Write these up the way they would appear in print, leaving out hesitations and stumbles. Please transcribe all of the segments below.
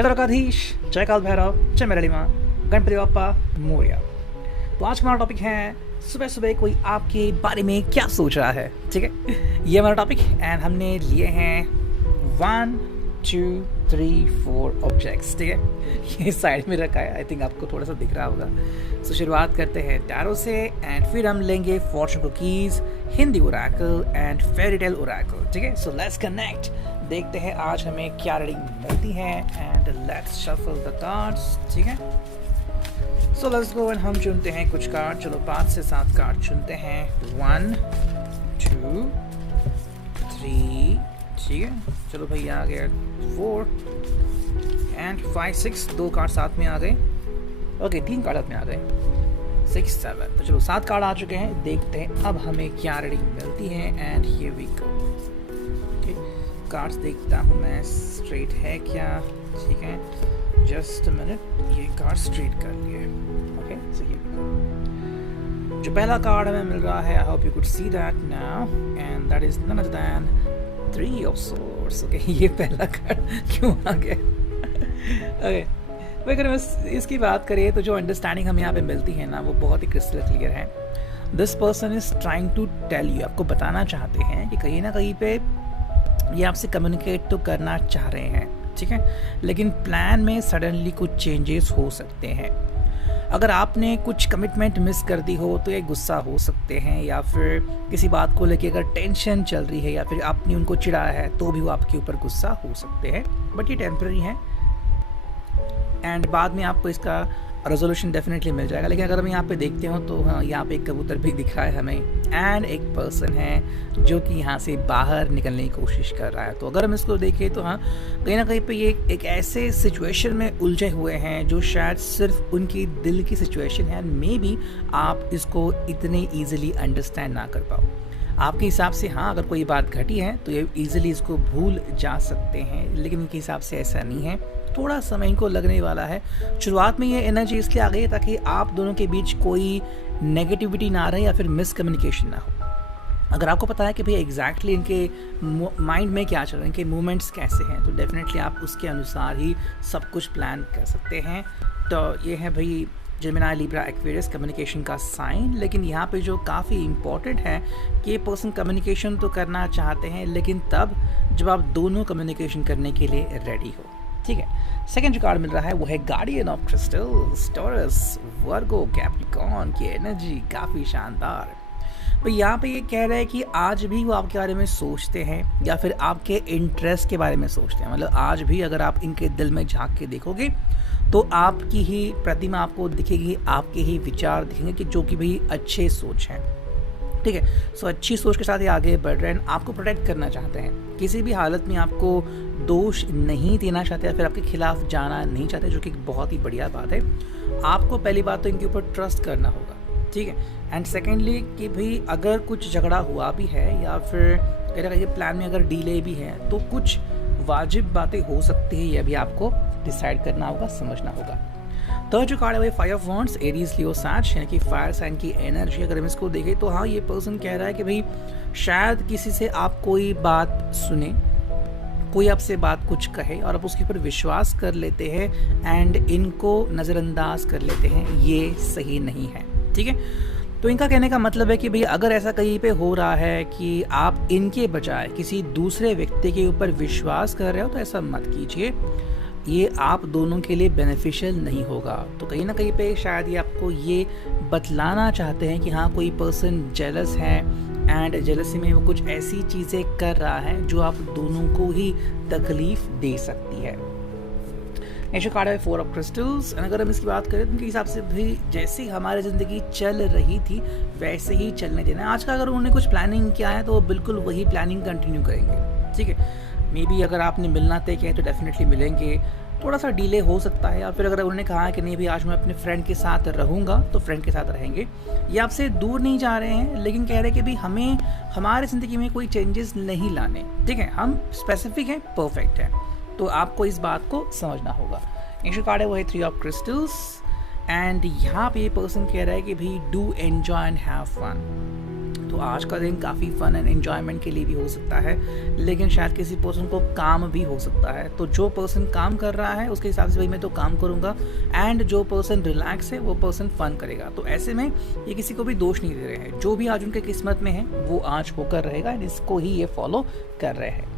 जय द्वारकाधीश, जय काल भैरव, जय मेरली माँ, गणपति बाप्पा मोरया। तो आज का हमारा टॉपिक है सुबह सुबह कोई आपके बारे में क्या सोच रहा है। ठीक है, ये हमारा टॉपिक एंड हमने लिए हैं 1 2 3 4 ऑब्जेक्ट्स। ठीक है, ये साइड में रखा है, आई थिंक आपको थोड़ा सा दिख रहा होगा। तो शुरुआत करते हैं टैरो से एंड फिर हम लेंगे Fortune cookies, Hindi Oracle and fairy tale Oracle. ठीक है, सो लेट्स कनेक्ट, देखते हैं आज हमें क्या रीडिंग मिलती है and let's shuffle the cards. ठीक है, सो लेट्स गो एंड हम चुनते हैं कुछ कार्ड। चलो 5 से 7 कार्ड चुनते हैं। 1 2 3, ठीक है, चलो भाई आ गया 4 एंड 5 6, 2 कार्ड साथ में आ गए। ओके, 3 कार्ड साथ में आ गए, 6 7। तो चलो 7 कार्ड आ चुके हैं, देखते हैं अब हमें क्या रीडिंग मिलती है and here we go. Cards देखता हूँ मैं, स्ट्रेट है क्या। ठीक है, जस्ट अ मिनट, ये कार्ड स्ट्रेट कर लिए। ओके, सो ये जो पहला कार्ड हमें मिल रहा है, I hope you could see that now, and that is none other than 3 of swords. Okay, ये पहला कार्ड क्यों आ गया? ओके, तो अगर इसकी बात करें तो जो अंडरस्टैंडिंग हमें यहाँ पे मिलती है ना, वो बहुत ही क्रिस्टल क्लियर है। This person is trying to tell you, आपको बताना चाहते हैं कि कहीं ना कहीं पे ये आपसे कम्युनिकेट तो करना चाह रहे हैं। ठीक है, लेकिन प्लान में सडनली कुछ चेंजेस हो सकते हैं। अगर आपने कुछ कमिटमेंट मिस कर दी हो तो ये गुस्सा हो सकते हैं, या फिर किसी बात को लेके अगर टेंशन चल रही है या फिर आपने उनको चिढ़ाया है तो भी वो आपके ऊपर गुस्सा हो सकते हैं। बट ये टेम्पररी है एंड बाद में आपको इसका रेजोल्यूशन डेफिनेटली मिल जाएगा। लेकिन अगर हम यहाँ पे देखते हो तो हाँ, यहाँ पे एक कबूतर भी दिखा है हमें एंड एक पर्सन है जो कि यहाँ से बाहर निकलने की कोशिश कर रहा है। तो अगर हम इसको देखें तो हाँ, कहीं ना कहीं पे ये एक ऐसे सिचुएशन में उलझे हुए हैं जो शायद सिर्फ उनकी दिल की सिचुएशन है। मे बी आप इसको इतने ईजिली अंडरस्टैंड ना कर पाओ। आपके हिसाब से हाँ, अगर कोई बात घटी है तो ये ईजिली इसको भूल जा सकते हैं, लेकिन इनके हिसाब से ऐसा नहीं है। थोड़ा समय इनको लगने वाला है। शुरुआत में ये एनर्जी इसलिए आ गई है ताकि आप दोनों के बीच कोई नेगेटिविटी ना रहे या फिर मिसकम्युनिकेशन ना हो। अगर आपको पता है कि भैया एग्जैक्टली इनके माइंड में क्या चल रहा है, इनके मूवमेंट्स कैसे हैं, तो डेफिनेटली आप उसके अनुसार ही सब कुछ प्लान कर सकते हैं। तो ये है भाई जेमिनी, लिब्रा, एक्वेरियस कम्युनिकेशन का साइन। लेकिन यहाँ पे जो काफ़ी इम्पॉर्टेंट है कि ये पर्सन कम्युनिकेशन तो करना चाहते हैं, लेकिन तब जब आप दोनों कम्युनिकेशन करने के लिए रेडी हो। ठीक है, सेकंड जो कार्ड मिल रहा है वो है guardian of crystals, taurus, Virgo, Capricorn की एनर्जी काफ़ी शानदार। तो यहाँ पे ये कह रहा है कि आज भी वो आपके बारे में सोचते हैं या फिर आपके इंटरेस्ट के बारे में सोचते हैं। मतलब आज भी अगर आप इनके दिल में झांक के देखोगे तो आपकी ही प्रतिमा आपको दिखेगी, आपके ही विचार दिखेंगे कि जो कि भाई अच्छे सोच हैं। ठीक है, सो अच्छी सोच के साथ ये आगे बढ़ रहे हैं, आपको प्रोटेक्ट करना चाहते हैं, किसी भी हालत में आपको दोष नहीं देना चाहते या फिर आपके खिलाफ जाना नहीं चाहते, जो कि बहुत ही बढ़िया बात है। आपको पहली बात तो इनके ऊपर ट्रस्ट करना होगा। ठीक है, एंड सेकेंडली कि भाई अगर कुछ झगड़ा हुआ भी है या फिर ये प्लान में अगर डिले भी है तो कुछ वाजिब बातें हो सकती है, यह भी आपको डिसाइड करना होगा, समझना होगा। तो जो कार्ड है वो 5 ऑफ वॉन्ड्स, एरीज, लियो, सैज, यानी कि फायर साइन की एनर्जी। अगर हम इसको देखें तो हाँ, ये पर्सन कह रहा है कि भाई शायद किसी से आप कोई बात सुने, कोई आपसे बात कुछ कहे और आप उसके ऊपर विश्वास कर लेते हैं एंड इनको नज़रअंदाज कर लेते हैं, ये सही नहीं है। ठीक है, तो इनका कहने का मतलब है कि भाई अगर ऐसा कहीं पे हो रहा है कि आप इनके बजाय किसी दूसरे व्यक्ति के ऊपर विश्वास कर रहे हो तो ऐसा मत कीजिए, ये आप दोनों के लिए बेनिफिशियल नहीं होगा। तो कहीं ना कहीं पे शायद ये आपको ये बतलाना चाहते हैं कि हाँ, कोई पर्सन जेलस है एंड जेलसी में वो कुछ ऐसी चीज़ें कर रहा है जो आप दोनों को ही तकलीफ दे सकती है। नेक्स्ट कार्ड है 4 ऑफ क्रिस्टल्स। अगर हम इसकी बात करें तो उनके हिसाब से भी जैसे हमारी ज़िंदगी चल रही थी वैसे ही चलने देना है। आज का अगर उन्होंने कुछ प्लानिंग किया है तो वो बिल्कुल वही प्लानिंग कंटिन्यू करेंगे। ठीक है, मे बी अगर आपने मिलना तय किया है तो डेफिनेटली मिलेंगे, थोड़ा सा डिले हो सकता है, या फिर अगर उन्होंने कहा है कि नहीं भी आज मैं अपने फ्रेंड के साथ रहूँगा तो फ्रेंड के साथ रहेंगे। ये आपसे दूर नहीं जा रहे हैं, लेकिन कह रहे हैं कि भाई हमें हमारी ज़िंदगी में कोई चेंजेस नहीं लाने। ठीक है, हम स्पेसिफिक हैं, परफेक्ट हैं, तो आपको इस बात को समझना होगा। नेक्स्ट कार्ड है वो है 3 ऑफ क्रिस्टल्स एंड यहाँ पे ये पर्सन कह रहा है कि भाई do enjoy and have fun. तो आज का दिन काफ़ी फन एंड एन्जॉयमेंट के लिए भी हो सकता है, लेकिन शायद किसी पर्सन को काम भी हो सकता है। तो जो पर्सन काम कर रहा है उसके हिसाब से भाई मैं तो काम करूँगा, एंड जो पर्सन रिलैक्स है वो पर्सन फन करेगा। तो ऐसे में ये किसी को भी दोष नहीं दे रहे हैं, जो भी आज उनके किस्मत में है वो आज होकर रहेगा एंड इसको ही ये फॉलो कर रहे हैं।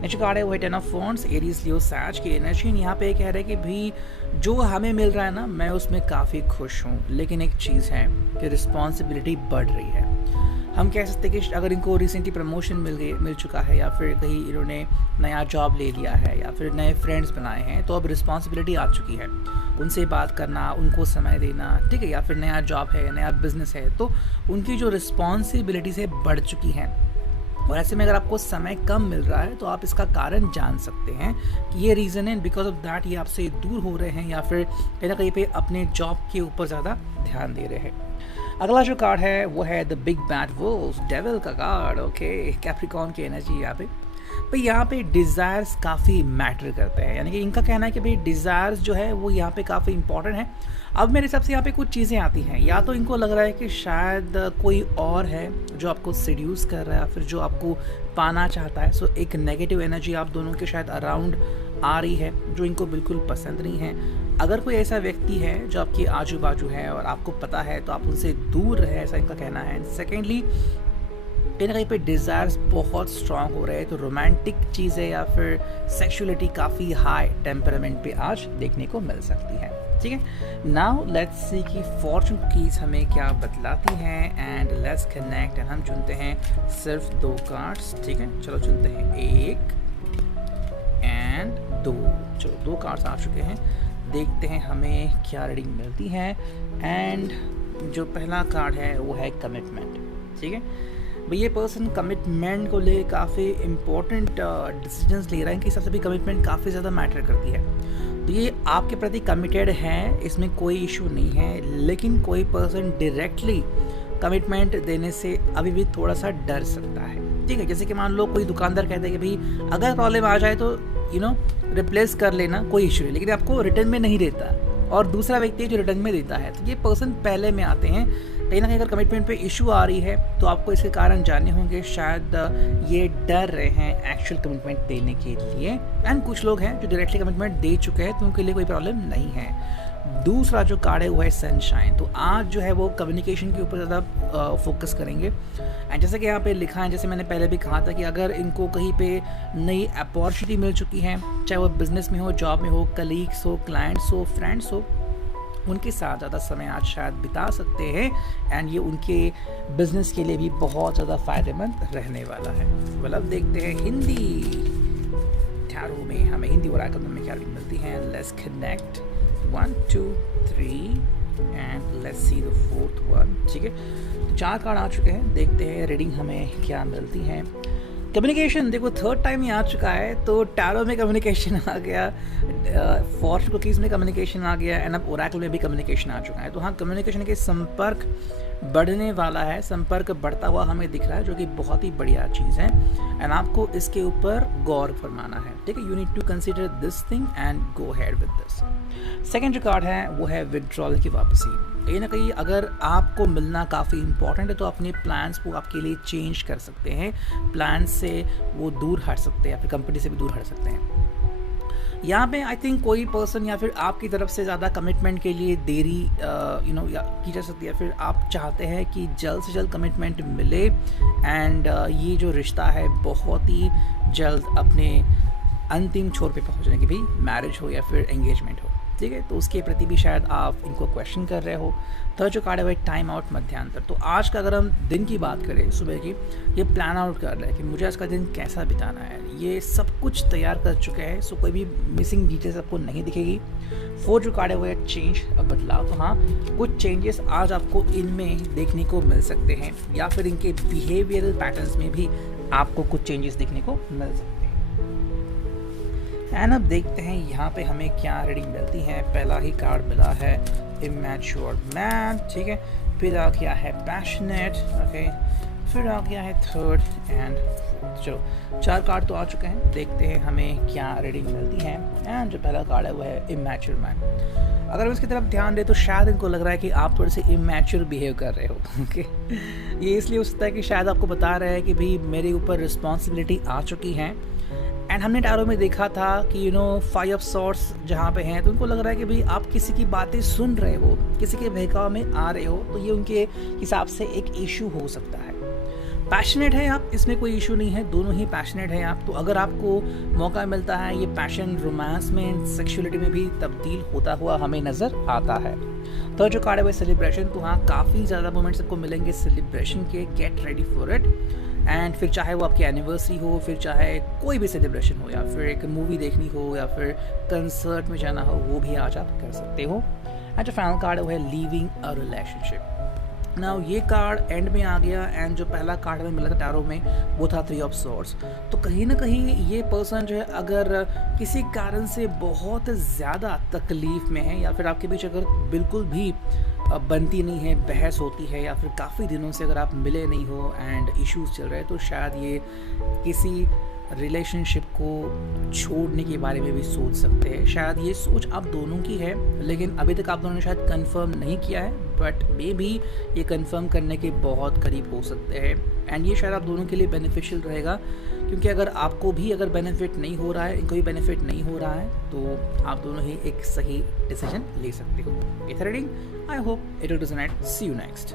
नेक्स्ट कार्ड है वो है 10 ऑफ वॉन्ड्स, एरीज लियो सैज की एनर्जी। यहाँ पे कह रहे हैं कि भाई जो हमें मिल रहा है ना, मैं उसमें काफ़ी खुश हूँ, लेकिन एक चीज़ है कि रिस्पॉन्सिबिलिटी बढ़ रही है। हम कह सकते हैं कि अगर इनको रिसेंटली प्रमोशन मिल चुका है, या फिर कहीं इन्होंने नया जॉब ले लिया है, या फिर नए फ्रेंड्स बनाए हैं, तो अब रिस्पॉन्सिबिलिटी आ चुकी है। उनसे बात करना, उनको समय देना, ठीक है, या फिर नया जॉब है, नया बिजनेस है, तो उनकी जो रिस्पॉन्सिबिलिटीज़ है बढ़ चुकी हैं। और ऐसे में अगर आपको समय कम मिल रहा है तो आप इसका कारण जान सकते हैं कि ये रीज़न है, बिकॉज ऑफ दैट ये आपसे दूर हो रहे हैं, या फिर कहीं ना कहीं पे अपने जॉब के ऊपर ज़्यादा ध्यान दे रहे हैं। अगला जो कार्ड है वो है the big bad wolf, devil का कार्ड। ओके, कैप्रिकॉर्न की एनर्जी यहाँ पे भाई, यहाँ पे डिज़ायर्स काफ़ी मैटर करते हैं। यानी कि इनका कहना है कि भाई डिज़ायर्स जो है वो यहाँ पे काफ़ी इंपॉर्टेंट है। अब मेरे हिसाब से यहाँ पे कुछ चीज़ें आती हैं, या तो इनको लग रहा है कि शायद कोई और है जो आपको सीड्यूस कर रहा है, या फिर जो आपको पाना चाहता है। सो एक नेगेटिव एनर्जी आप दोनों के शायद अराउंड आ रही है, जो इनको बिल्कुल पसंद नहीं है। अगर कोई ऐसा व्यक्ति है जो आपके आजू बाजू है और आपको पता है, तो आप उनसे दूर रहे, ऐसा इनका कहना है। सेकेंडली, कहीं ना कहीं पे डिज़ायर्स बहुत स्ट्रांग हो रहे हैं, तो रोमांटिक चीज़ें या फिर सेक्सुअलिटी काफ़ी हाई टेम्परामेंट पे आज देखने को मिल सकती है। ठीक है, नाउ लेट्स सी कि फॉर्चून कुकीज़ हमें क्या बतलाती हैं, एंड लेट्स कनेक्ट। एंड हम चुनते हैं सिर्फ 2 कार्ड्स। ठीक है, चलो चुनते हैं 1 एंड 2। चलो 2 कार्ड्स आ चुके हैं, देखते हैं हमें क्या रीडिंग मिलती है। एंड जो पहला कार्ड है वो है कमिटमेंट। ठीक है भाई, ये पर्सन कमिटमेंट को ले काफ़ी इम्पोर्टेंट डिसीजंस ले रहे हैं कि सबसे भी कमिटमेंट काफ़ी ज़्यादा मैटर करती है। तो ये आपके प्रति कमिटेड है, इसमें कोई इशू नहीं है, लेकिन कोई पर्सन डायरेक्टली कमिटमेंट देने से अभी भी थोड़ा सा डर सकता है। ठीक है, जैसे कि मान लो कोई दुकानदार कहता है कि भाई अगर प्रॉब्लम आ जाए तो रिप्लेस कर लेना, कोई इशू नहीं, लेकिन आपको रिटर्न में नहीं देता, और दूसरा व्यक्ति जो रिटर्न में देता है। तो ये पर्सन पहले में आते हैं। कहीं ना कहीं अगर कमिटमेंट पे इशू आ रही है तो आपको इसके कारण जानने होंगे। शायद ये डर रहे हैं एक्चुअल कमिटमेंट देने के लिए, एंड कुछ लोग हैं जो डायरेक्टली कमिटमेंट दे चुके हैं, तो उनके लिए कोई प्रॉब्लम नहीं है। दूसरा जो कार्ड है वो है सनशाइन। तो आज जो है वो कम्युनिकेशन के ऊपर ज़्यादा फोकस करेंगे। एंड जैसे कि यहाँ पे लिखा है, जैसे मैंने पहले भी कहा था कि अगर इनको कहीं पे नई अपॉर्चुनिटी मिल चुकी है, चाहे वो बिजनेस में हो, जॉब में हो, कलीग्स हो, क्लाइंट्स हो, फ्रेंड्स हो, उनके साथ ज़्यादा समय आज शायद बिता सकते हैं, एंड ये उनके बिजनेस के लिए भी बहुत ज़्यादा फ़ायदेमंद रहने वाला है। मतलब देखते हैं हिंदी टैरो में हमें हिंदी और आइकन में क्या मिलती हैं। Let's connect 1 2 3 and let's see the 4th one. ठीक है, तो 4 कार्ड आ चुके हैं, देखते हैं रीडिंग हमें क्या मिलती है। कम्युनिकेशन देखो 3rd टाइम ही आ चुका है, तो टैरो में कम्युनिकेशन आ गया, फॉर्चून कुकीज़ में कम्युनिकेशन आ गया, एंड अब ओरेकल में भी कम्युनिकेशन आ चुका है। तो हाँ, कम्युनिकेशन के संपर्क बढ़ने वाला है, संपर्क बढ़ता हुआ हमें दिख रहा है, जो कि बहुत ही बढ़िया चीज़ है, एंड आपको इसके ऊपर गौर फरमाना है। ठीक है, you need to consider this thing and go head with this. Second जो कार्ड है वो है विड्रॉल की वापसी। कहीं ना कहीं अगर आपको मिलना काफ़ी इंपॉर्टेंट है, तो अपने प्लान्स को आपके लिए चेंज कर सकते हैं, प्लान से वो दूर हट सकते हैं, या फिर कंपनी से भी दूर हट सकते हैं। यहाँ पे आई थिंक कोई पर्सन या फिर आपकी तरफ से ज़्यादा कमिटमेंट के लिए देरी की जा सकती है, फिर आप चाहते हैं कि जल्द से जल्द कमिटमेंट मिले, एंड ये जो रिश्ता है बहुत ही जल्द अपने अंतिम छोर पे पहुँचने की, भी मैरिज हो या फिर एंगेजमेंट हो। ठीक है, तो उसके प्रति भी शायद आप इनको क्वेश्चन कर रहे हो। थर्ड जो कार्ड है वो टाइम आउट, मध्यांतर। तो आज का अगर हम दिन की बात करें, सुबह की, ये प्लान आउट कर रहे हैं कि मुझे आज का दिन कैसा बिताना है, ये सब कुछ तैयार कर चुके हैं। सो कोई भी मिसिंग डिटेल्स आपको नहीं दिखेगी। फोर्थ जो कार्ड है वो है चेंज, बदलाव। तो हाँ, कुछ चेंजेस आज आपको इनमें देखने को मिल सकते हैं, या फिर इनके बिहेवियरल पैटर्न्स में भी आपको कुछ चेंजेस देखने को मिल सकते हैं। एंड अब देखते हैं यहाँ पे हमें क्या रीडिंग मिलती है। पहला ही कार्ड मिला है इमैच्योर मैन। ठीक है, फिर आ गया है पैशनेट। ओके, फिर आ गया है थर्ड एंड फोर्थ। चलो 4 कार्ड तो आ चुके हैं, देखते हैं हमें क्या रीडिंग मिलती है। एंड जो पहला कार्ड है वो है इमैच्योर मैन। अगर हम इसकी तरफ ध्यान दें तो शायद इनको लग रहा है कि आप थोड़े से इमैच्योर बिहेव कर रहे हो। ओके, ये इसलिए हो सकता है कि शायद आपको बता रहे हैं कि भाई मेरे ऊपर रिस्पॉन्सिबिलिटी आ चुकी है। एंड हमने टैरो में देखा था कि 5 ऑफ सॉर्ड्स जहाँ पे हैं, तो उनको लग रहा है कि भाई आप किसी की बातें सुन रहे हो, किसी के बहकाव में आ रहे हो, तो ये उनके हिसाब से एक इशू हो सकता है। पैशनेट है आप, इसमें कोई इशू नहीं है, दोनों ही पैशनेट है आप। तो अगर आपको मौका मिलता है, ये पैशन रोमांस में, सेक्सुअलिटी में भी तब्दील होता हुआ हमें नज़र आता है। तो जो कार्ड है वो सेलिब्रेशन, तो हाँ काफ़ी ज़्यादा मोमेंट्स आपको मिलेंगे सेलिब्रेशन के, get ready for it. And फिर चाहे वो आपकी एनिवर्सरी हो, फिर चाहे कोई भी सेलिब्रेशन हो, या फिर एक मूवी देखनी हो, या फिर कंसर्ट में जाना हो, वो भी आज आप कर सकते हो। एंड जो फाइनल कार्ड है वो है लीविंग अ रिलेशनशिप। नाउ ये कार्ड एंड में आ गया, एंड जो पहला कार्ड हमें मिला था टैरो में वो था 3 ऑफ सॉर्ड्स। तो कहीं ना कहीं ये पर्सन जो है अगर किसी कारण से बहुत ज़्यादा तकलीफ़ में है, या फिर आपके बीच अगर बिल्कुल भी बनती नहीं है, बहस होती है, या फिर काफ़ी दिनों से अगर आप मिले नहीं हो एंड इश्यूज चल रहे हैं, तो शायद ये किसी रिलेशनशिप को छोड़ने के बारे में भी सोच सकते हैं। शायद ये सोच आप दोनों की है, लेकिन अभी तक आप दोनों ने शायद कंफर्म नहीं किया है, बट मे भी ये कंफर्म करने के बहुत करीब हो सकते हैं। एंड ये शायद आप दोनों के लिए बेनिफिशियल रहेगा, क्योंकि अगर आपको भी अगर बेनिफिट नहीं हो रहा है, इनको भी बेनिफिट नहीं हो रहा है, तो आप दोनों ही एक सही डिसीजन ले सकते हो। It's reading, I hope it will resonate. See you next.